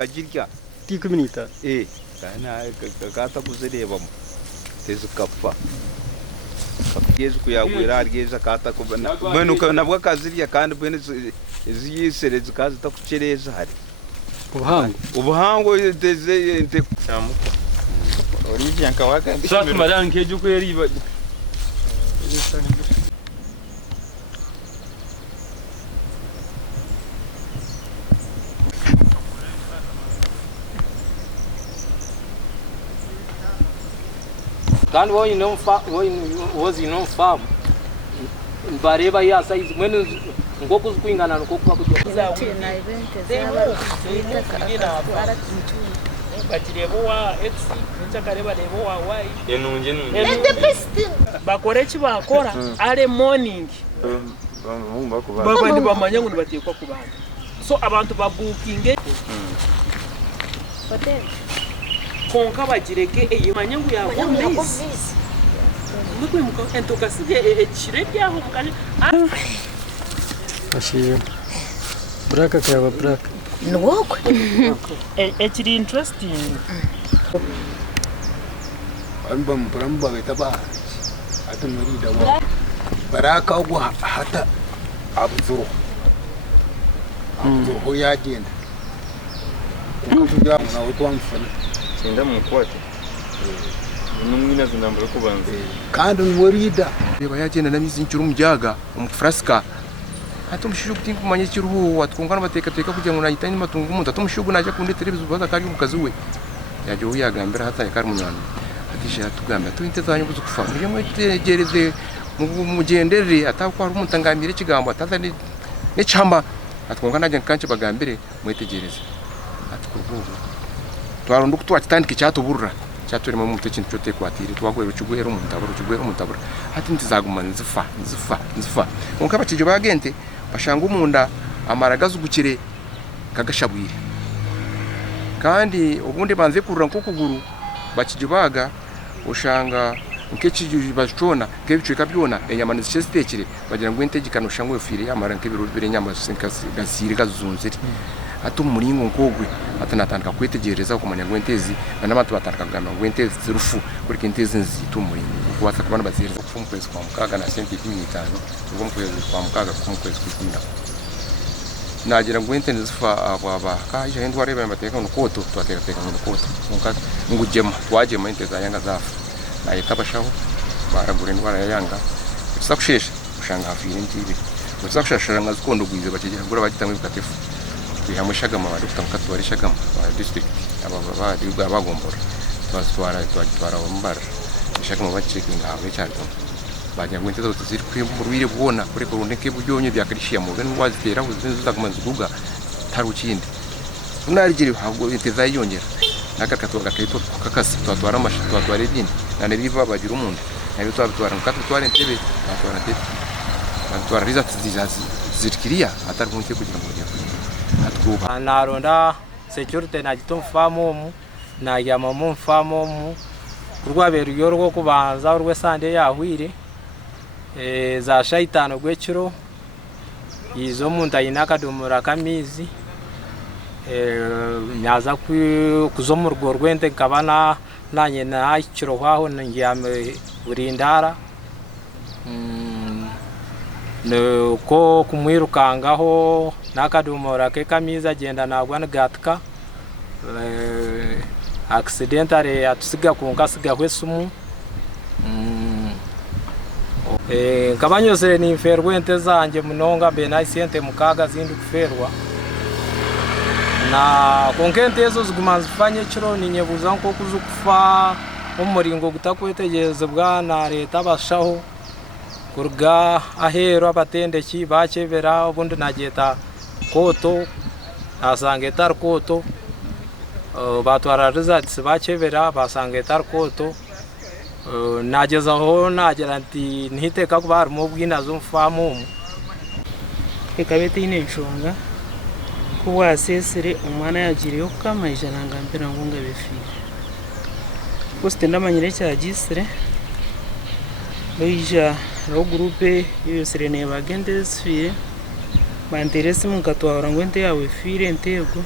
Ajirka tikuminita kana kata kuzireba tezu kapfa yezu kuyagwira arigeza kata kubana bwenu nabwo kaziriya kandi bwenu ziyisere zikaza takucereza hari ubuhango teze inte cyamuko orije nkawaga sasa maranke ejo ko yariba kandi wowe não famo bareba ya size mwene ngo kuzikwingana nuko kuba kujya batirebowa x nchakareba lebowa y enunje bakorechi bakora ale morning baba ndi bamanya ngo batekwa kubana so abantu babukinge hotel konka bagireke eyimanya ngo yakomvise nuko muka entokasije ekireke aho mukane ashiyo braka kaba braka nuko ekiri interesting amba mbramba betaba atunuri dawa baraka ugwa hata abzuru ho yagenda kukuja na watu amfana senda mukwate numwina zinambara kubanza kandi umurida reba yagenda namizinkira umujyaga umufraska atumushishugu tinkumanye kiruhu watwungana bateka kugira ngo nayitanye matungo umuntu atumushishugu najya kunde televiziyo baza kari mu kazi we yaje uyagambira hataye kari munyana atishira tugamba tuinte zanyu kuzukufa muje mwetegereze mugenderere atakwara umutangamire kigambo ataza ne chamba atwungana najya kanche bagambire mwetegereze atkurubu twarondu kutwatandike cyatuburura cyaturimo mu tekintu cyo tekwatire twagwera cyugwera umutabura ati ntizaguma nzifa nkuko abacije bagente bashanga umunda amaragaza gukire kagashabwire kandi ubundi banze kurura nko kuguru bakije baga ushanga nk'ekije bacona kebicika byona enyama nizishitekire bagira ngo integekano shangwe fire amara nk'ibiro bire nyama gasire gazunzire atumuringo nkogwe atanatandika kwitegereza kumanya ngo entezi n'abantu batandika kugamba ngo entezi zirufu kuri kentezi nzitumuringo kuwasa kubana bazireza kumu kwezi kwa mukaga na senti 15 ubwo kwezi kwa mukaga kumu kwezi kwa 10 nagira ngo entezi zifa aba kaje hendo wareba bateka no koto twateka no koto mukaga ngujema twajema entezi ayanga zafu na itabashaho baragura indwara yayanga sakushesha ushanga hafire ntibi uzakushashara ngazikondo gwize bakigera gura bagitamwe bikatefu bihamushaga amabari ufite mukatwarishaga wa district aba bagombora twara ombara ishaka mubacike ngawe cyane bajya gwente zose ziri kwimburwire kubona kuri korunde ke bujonye byakarishia mu bene wazitera uzinza kumanza guga tarukindi unarigire habwo inteza yongera nakakatwa gakaito kakasi twatwara amashi twatwara idini nane biva bagira umuntu nayo twatwara nkatwara intebe twatwara tete twatwara riza zirikiriya atari kunte kugira ngo atkuba naronda security na gitumfamu na yamamu mfamu urwabera yorwo kubanza urwe sande yahwire za shaitano gwekiro izo munda inakadumura kamizi nyaza kuzomurwo rwente kabana nanye na ikiro hwaho ngiyame burindara ko kumwirukangaho nakadumura ke kamiza agenda nagwa n'gatka accidentally atusiga kunkasiga hwesumu kabanyose ni inferwente zanjye munonga bena sente mukaga zindi kuferwa na konkente ezo ziguma zifanye kiro ni nyebuza nko kuzukufa umuringo gutakwetegeze bwana leta bashaho kurga ahero abatendeki bakebera ubundi nageta koto asanga etar koto batwara results bakebera basanga etar koto nagezaho nagera nti ntiteka kuba mu bwinazo mfamu ekabete ine nshonga kuwa sesere umwana yagiriyo kamayijana ngambira ngo ngabefire poste ndamanyire cya gisire Beija ro groupe yose rene bagende sfire banteresi mukatwara ngo ente yawe fire ntego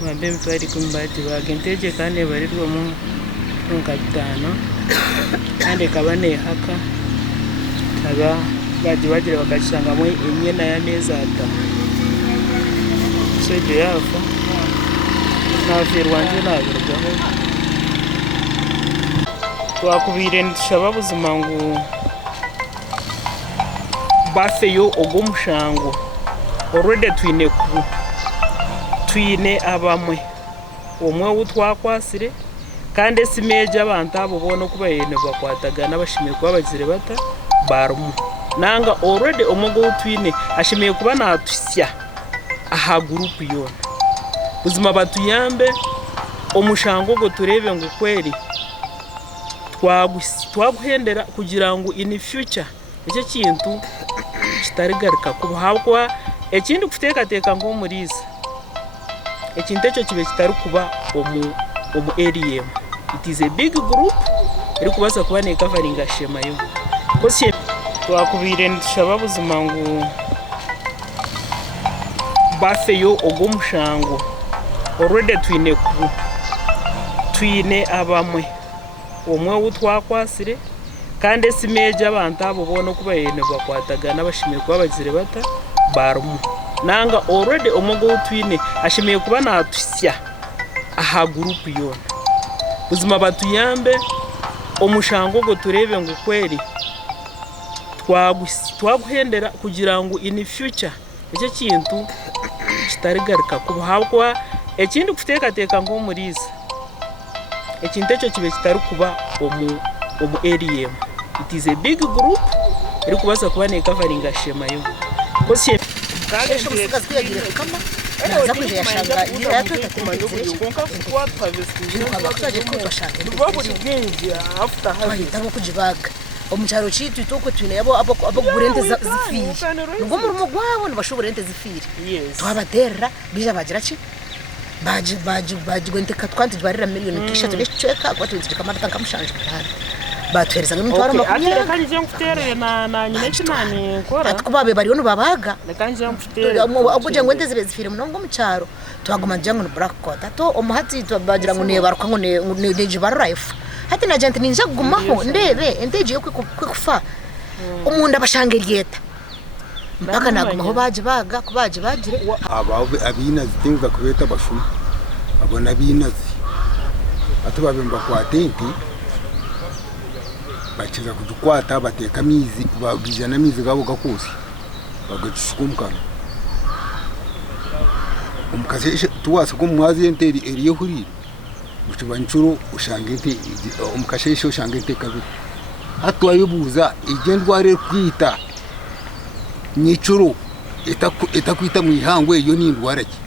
mambe mtwari kumbaji bagenteje kane barirwa mu nkatano kandi kabane haka kaba baje bagira bakashanga mu inyena ya neza ata seje yafa na firwanje nabirwaho twakubire ndishaba buzima ngo bafeyo ogomushango already twine abamwe omwe utwakwasire kandi simeje abantu abo bona kuba yene bakwataga nabashimiye kuba bagire bata barumu nanga already omugo utwine ashimiye kuba natusya aha group yona buzima batuyambe omushango go turebe ngo kweri twaguhendera kugira ngo in future icyo kintu kitarigaruka kuhabwa ekindi kutekateka ngo muriza ekintu cyo kibe kitari kuba omu area. It is a big group iri kubaza kuba ne covering ashema yo kose twakubire ndishaba buzima ngo bafeyo ogomushango already twine abamwe omwe utwakwasire kandi simeje abantu abo bona kuba yene bakwataga nabashimiye kuba bagire bata barumu nanga already omugo utwine ashimiye kuba natusya aha group yona buzima batuyambe omushango go turebe ngo kweri twaguhendera kugira ngo in future icyo kintu kitarigaruka kuhabwa ekindi kutekateka ngo muriza ekintu cyo kibe kitari kuba omu area. It is a big group iri kubaza kuba ne covering ashema yo kose kagesho musigazi kuyagire kama naza kuje yashanga ira yatweka kumanyo konka kwa harvesting abakuzaje ko bashaka buri bwingi after harvest abo kujibaga omucharo chitu itoko twine yabo abo gurente zifiri ngo mu rumo gwabo nibashoborente zifiri twabaterra bija bagira ki baji gwente katwanti barira miliyoni kisha tubecheka kwa tuzi kamata kamushanje kandi batwereza ngo mutwaro makumya kandi je ngutere na nyine kinani kora atkubabe bari ono babaga kandi je ngutere abuje ngo ndeze bezifire munongo mucharo twaguma jango no black code to omuhati twabagira ngo ne baruka ngo ne jibaro life hati na gente ninja gumaho ndebe enteje yo kwikufa umuntu abashangerieta mpaka nagumaho baje baga kubaje bagire abina zitinga kubeta bashuma abona binazi atubabemba kwa tenti bakiza kudukwata bateka mizi babijana mizi gabo gakusi bagacukumkana umukase tuwase ko mwazi enteri eriye hurira ucibanchuro ushangete umukashesho ushangete kabiri atwayibuza igendware kwita nicuro itakwita mu ihangwe iyo ni indwara ki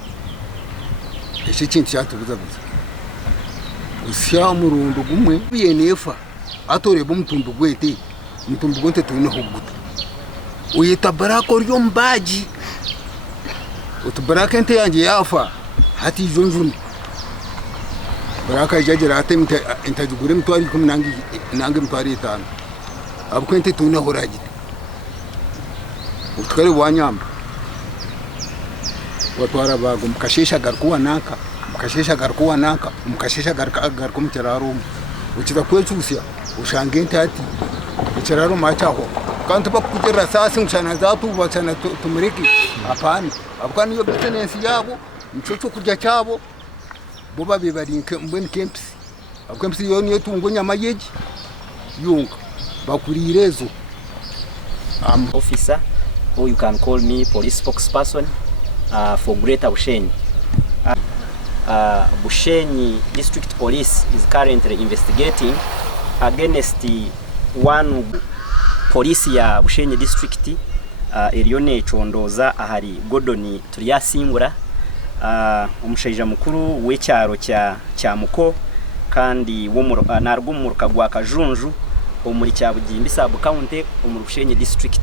ese kintu cyatubuza buza usya murundo gumwe biyenefa atoreba umutundu gwete tuine huguta uyita barako ryo mbaji utubaraka ente yanje yafa hati jonjuni baraka jajira ate intajugure mtwari 10 nange mtwari 5 abukwente tuine horagite utkare wanyamba watwara bago mukashesha garkuwa naka mukashesha garku mchararo ukiza kwechusya ushangente ati mchararo machaho kantu bakujira sasi mchana zatu bachana tumuriki apana abukani yo business yabo mchocho kujya cyabo bo babibarinke mbeni camps akwemps yo niyo tungo nyama yeji yunga bakurirezo officer, or you can call me police spokesperson for Greater Bushenyi. Bushenyi District Police is currently investigating against one police ya Bushenyi District Elione Chondoza ahari Godoni Turiyasingura umushaija mukuru w'ecyaro cya Muko kandi wo narwumuruka gwa Kajunju omuri cya Bugimbi sub county omuri Bushenyi District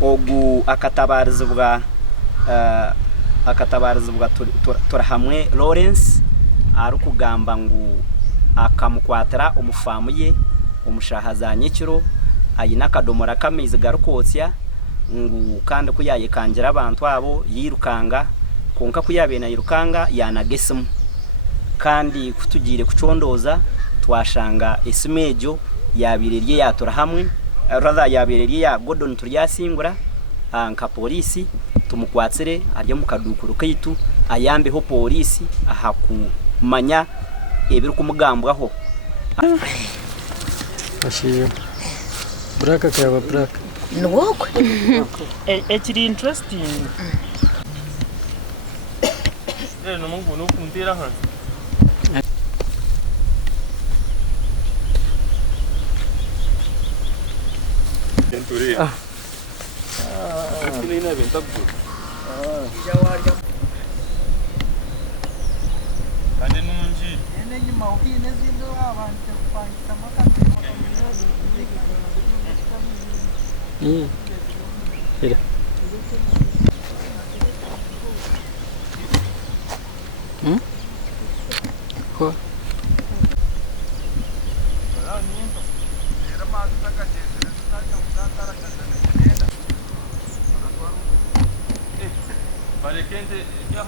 ogu akatabarizwa turahamwe Lawrence ari kugamba ngo akamukwatira umufamu ye omushaha za nyekiro ayina akadomora k'amaizi garukwotsya ngu kandi kuyayekangira abantu abo yirukanga konka kuyabe na yirukanga yanagesimu kandi kutugire kucondoza twashanga esimu ejo yabirerye yatura hamwe rather yabirerye ya Gordon turyasingura nka polisi tumukwatsire aryo mukadukuru kaitu ayambeho polisi ahakumanya ebiri kumugambwaho ashiye braka kaba braka nugokwe ekiri interesting no mungu no kuntera hanze Centuria. Ini bentak bu. Ane nunji. Ene mau ini zindo abantu Mira. Ko. Vale, gente, ya,